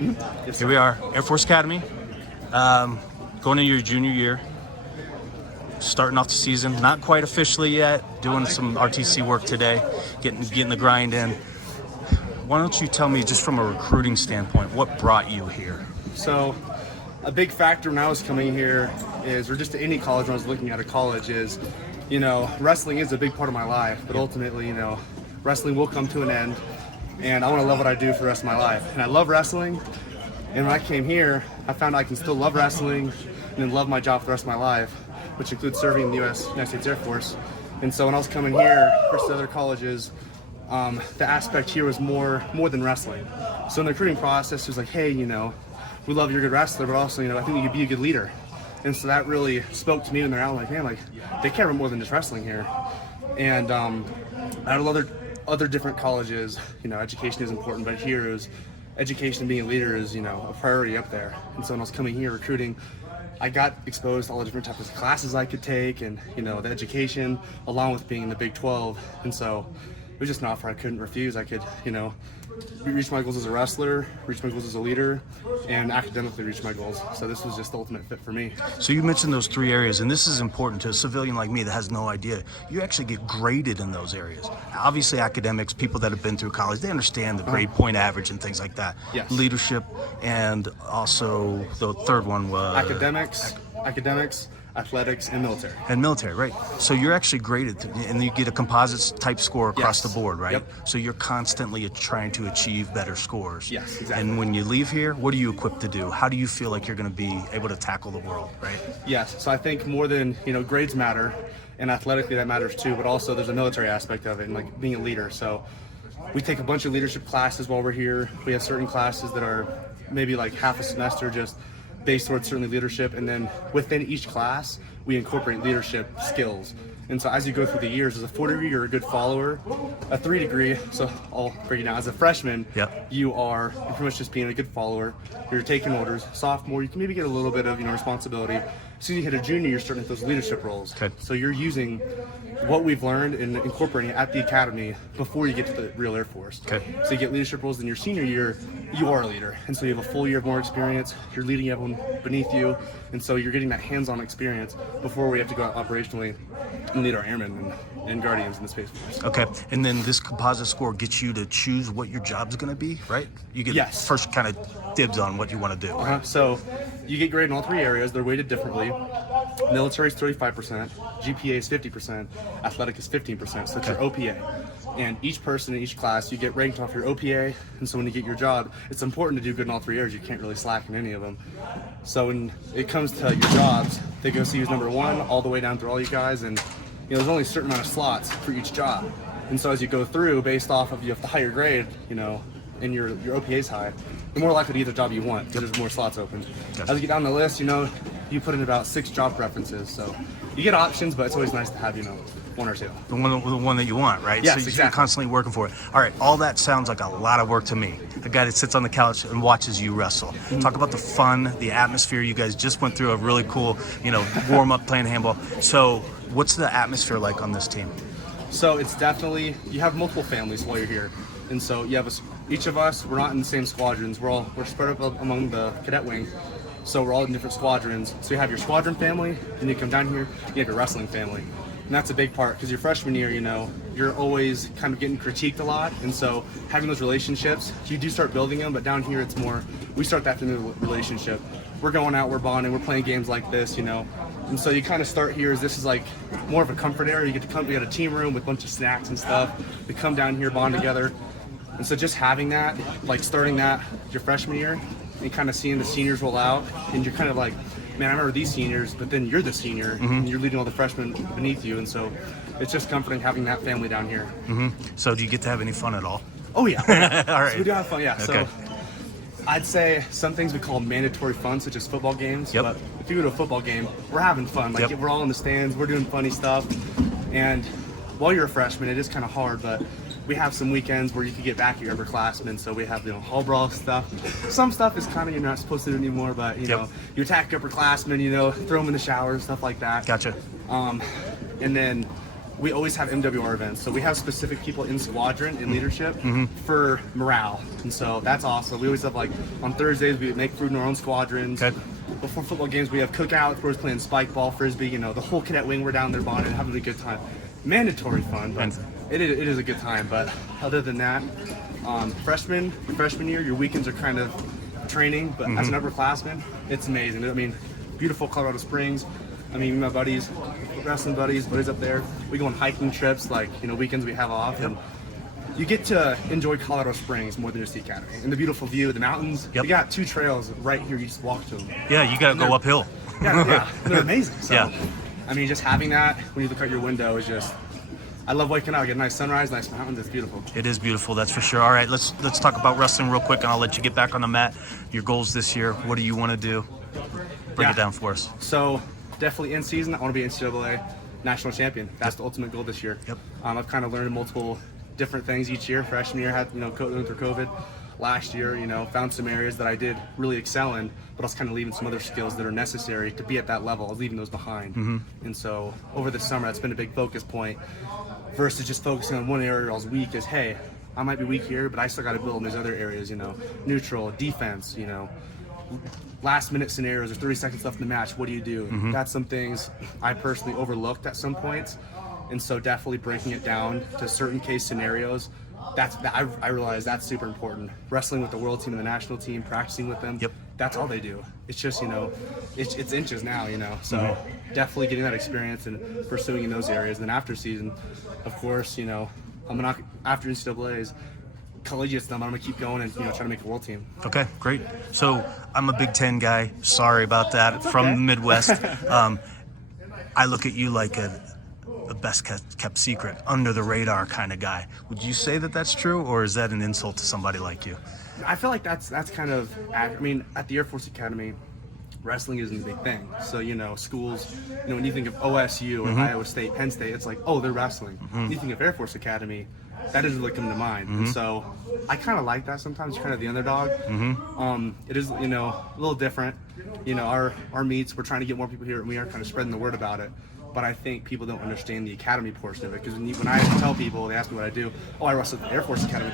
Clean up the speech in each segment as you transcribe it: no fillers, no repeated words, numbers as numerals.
Yes, Here we are, Air Force Academy, going into your junior year, starting off the season. Not quite officially yet, doing some RTC work today, getting the grind in. Why don't you tell me, just from a recruiting standpoint, what brought you here? So, a big factor when I was coming here is, or just to any college when I was looking at a college is, wrestling is a big part of my life, but ultimately, wrestling will come to an end, and I want to love what I do for the rest of my life. And I love wrestling, and when I came here, I found I can still love wrestling and then love my job for the rest of my life, which includes serving in the United States Air Force. And so when I was coming here versus other colleges, the aspect here was more than wrestling. So in the recruiting process, it was like, hey, we love you're a good wrestler, but also, I think you could be a good leader. And so that really spoke to me when they're out, like, man, like, they care about more than just wrestling here. And out of other different colleges, education is important, but here is education and being a leader is, a priority up there. And so when I was coming here recruiting, I got exposed to all the different types of classes I could take and, the education along with being in the Big 12. And so it was just an offer I couldn't refuse. I could, reach my goals as a wrestler, reach my goals as a leader, and academically reach my goals. So this was just the ultimate fit for me. So you mentioned those three areas, and this is important to a civilian like me that has no idea. You actually get graded in those areas. Obviously, academics, people that have been through college, they understand the grade point average and things like that. Yes. Leadership, and also the third one was Academics, athletics, and military. And military, right? So you're actually graded, and you get a composites type score across Yes. the board, right? Yep. So you're constantly trying to achieve better scores. Yes, exactly. And when you leave here, what are you equipped to do? How do you feel like you're going to be able to tackle the world, right? Yes, so I think more than, grades matter, and athletically that matters too, but also there's a military aspect of it, and like being a leader. So we take a bunch of leadership classes while we're here. We have certain classes that are maybe like half a semester just based towards certainly leadership, and then within each class we incorporate leadership skills. And so as you go through the years, as a 4-degree, you're a good follower. A 3-degree, so I'll break it down. As a freshman, Yep. you're pretty much just being a good follower. You're taking orders. Sophomore, you can maybe get a little bit of responsibility. As soon as you hit a junior, you're starting to hit those leadership roles. Okay. So you're using what we've learned and incorporating it at the academy before you get to the real Air Force. Okay. So you get leadership roles in your senior year, you are a leader. And so you have a full year of more experience, you're leading everyone beneath you, and so you're getting that hands-on experience before we have to go out operationally and lead our airmen and guardians in the Space Force. Okay, and then this composite score gets you to choose what your job's going to be, right? You get Yes. first kind of dibs on what you want to do. So you get graded in all three areas. They're weighted differently. Military is 35%, GPA is 50%, athletic is 15%, so that's your OPA. And each person in each class, you get ranked off your OPA, and so when you get your job, it's important to do good in all three areas. You can't really slack in any of them. So when it comes to your jobs, they go see who's number one all the way down through all you guys, and there's only a certain amount of slots for each job. And so as you go through, based off of you have the higher grade, and your OPA is high, the more likely to get the job you want because there's more slots open. Gotcha. As you get down the list, you put in about 6 job preferences. So you get options, but it's always nice to have, one or two. The one that you want, right? Yes, so you're exactly. constantly working for it. All right, all that sounds like a lot of work to me. A guy that sits on the couch and watches you wrestle. Mm-hmm. Talk about the fun, the atmosphere. You guys just went through a really cool, warm-up playing handball. So what's the atmosphere like on this team? So it's definitely, you have multiple families while you're here. And so you have each of us, we're not in the same squadrons. We're spread up among the cadet wing. So we're all in different squadrons. So you have your squadron family, then you come down here, you have your wrestling family. And that's a big part because your freshman year, you're always kind of getting critiqued a lot. And so having those relationships, you do start building them, but down here it's more, we start that through the relationship. We're going out, we're bonding, we're playing games like this, And so you kind of start here as this is like more of a comfort area. You get to come, we got a team room with a bunch of snacks and stuff. We come down here, bond together. And so just having that, like starting that your freshman year and kind of seeing the seniors roll out, and you're kind of like, man, I remember these seniors, but then you're the senior, and you're leading all the freshmen beneath you. And so it's just comforting having that family down here. Mm-hmm. So do you get to have any fun at all? Oh, yeah. All right. So we do have fun, yeah. Okay. So I'd say some things we call mandatory fun, such as football games. Yep. But if you go to a football game, we're having fun. Like, Yep. we're all in the stands, we're doing funny stuff. And while you're a freshman, it is kind of hard, but we have some weekends where you can get back at your upperclassmen. So we have, hall brawl stuff. Some stuff is kind of, you're not supposed to do anymore, but, Yep. you attack upperclassmen, throw them in the shower, stuff like that. Gotcha. And then we always have MWR events. So we have specific people in squadron in leadership for morale. And so that's awesome. We always have, like, on Thursdays, we make food in our own squadrons. Okay. Before football games, we have cookouts. We're playing spike ball, frisbee, you know, the whole cadet wing, we're down there bonding, having a good time. Mandatory fun, but it is a good time. But other than that, freshman year, your weekends are kind of training, but as an upperclassman, it's amazing. I mean, beautiful Colorado Springs. I mean, my buddies, wrestling buddies up there, we go on hiking trips, like, you know, weekends we have off, and you get to enjoy Colorado Springs more than just the academy. And the beautiful view, the mountains. You got 2 trails right here, you just walk to them. Yeah, you got to go uphill. Yeah, they're amazing. So, Yeah. I mean, just having that when you look out your window is just, I love waking up, get a nice sunrise, nice mountains, it's beautiful. It is beautiful, that's for sure. All right, let's talk about wrestling real quick, and I'll let you get back on the mat. Your goals this year, what do you want to do? Break it down for us. So, definitely in season, I want to be NCAA national champion. That's the ultimate goal this year. Yep. I've kind of learned multiple different things each year. Freshman year had, you know, going through COVID. Last year, you know, found some areas that I did really excel in, but I was kind of leaving some other skills that are necessary to be at that level. I was leaving those behind. And so over the summer, that's been a big focus point versus just focusing on one area I was weak is, hey, I might be weak here, but I still got to build in these other areas, you know, neutral, defense, you know, last minute scenarios, there's 30 seconds left in the match, what do you do? That's some things I personally overlooked at some points. And so definitely breaking it down to certain case scenarios, I realize that's super important. Wrestling with the world team and the national team, practicing with them, that's all they do. It's just, you know, it's inches now, you know. So definitely getting that experience and pursuing in those areas. And then after season, of course, you know, after NCAAs, collegiate's done, I'm going to keep going and, you know, try to make a world team. Okay, great. So I'm a Big Ten guy. Sorry about that. That's from okay. the Midwest. I look at you like a best kept secret, under the radar kind of guy. Would you say that that's true, or is that an insult to somebody like you? I feel like that's kind of, I mean, at the Air Force Academy, wrestling isn't a big thing. So, you know, schools, you know, when you think of OSU or Iowa State, Penn State, it's like, oh, they're wrestling. When you think of Air Force Academy, that doesn't really come to mind. And so I kind of like that sometimes. You're kind of the underdog. It is, you know, a little different. You know, our meets, we're trying to get more people here, and we are kind of spreading the word about it. But I think people don't understand the academy portion of it, because when I tell people, they ask me what I do, oh, I wrestle at the Air Force Academy,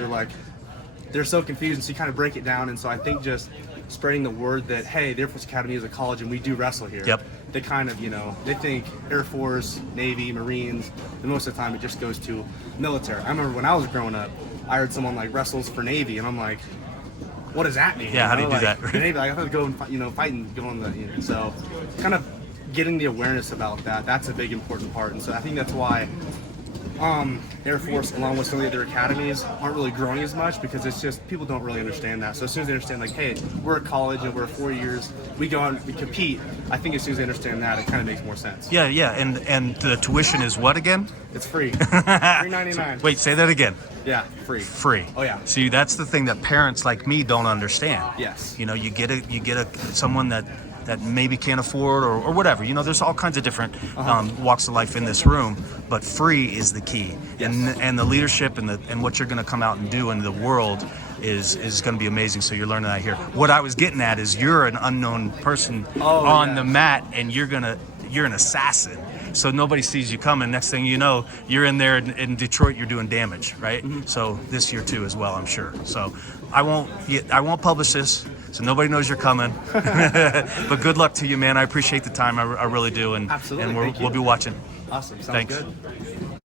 they're so confused, and so you kind of break it down. And so I think just spreading the word that, hey, the Air Force Academy is a college and we do wrestle here. They kind of, you know, they think Air Force, Navy, Marines, and most of the time it just goes to military. I remember when I was growing up, I heard someone like wrestles for Navy, and I'm like, what does that mean? Yeah, how do you do that? The Navy, like, I thought to go and, you know, fight and go on the, you know, so kind of getting the awareness about that's a big important part. And so I think that's why Air Force, along with some of the other academies, aren't really growing as much, because it's just, people don't really understand that. So as soon as they understand, like, hey, we're at college and we're 4 years, we go out and we compete, I think as soon as they understand that, it kind of makes more sense. Yeah, and the tuition is what again? It's free. $3.99. Wait, say that again. Yeah, free. Free. Oh yeah. See, that's the thing that parents like me don't understand. Yes. You know, you get someone that maybe can't afford or whatever. You know, there's all kinds of different walks of life in this room, but free is the key. Yes. And the leadership and what you're going to come out and do in the world is going to be amazing. So you're learning that here. What I was getting at is you're an unknown person on the mat, and you're an assassin. So nobody sees you coming. Next thing you know, you're in there in Detroit. You're doing damage, right? So this year too, as well, I'm sure. So I won't publish this, so nobody knows you're coming. But good luck to you, man. I appreciate the time. I really do. And absolutely. And we'll be watching. Awesome. Sounds Thanks. good.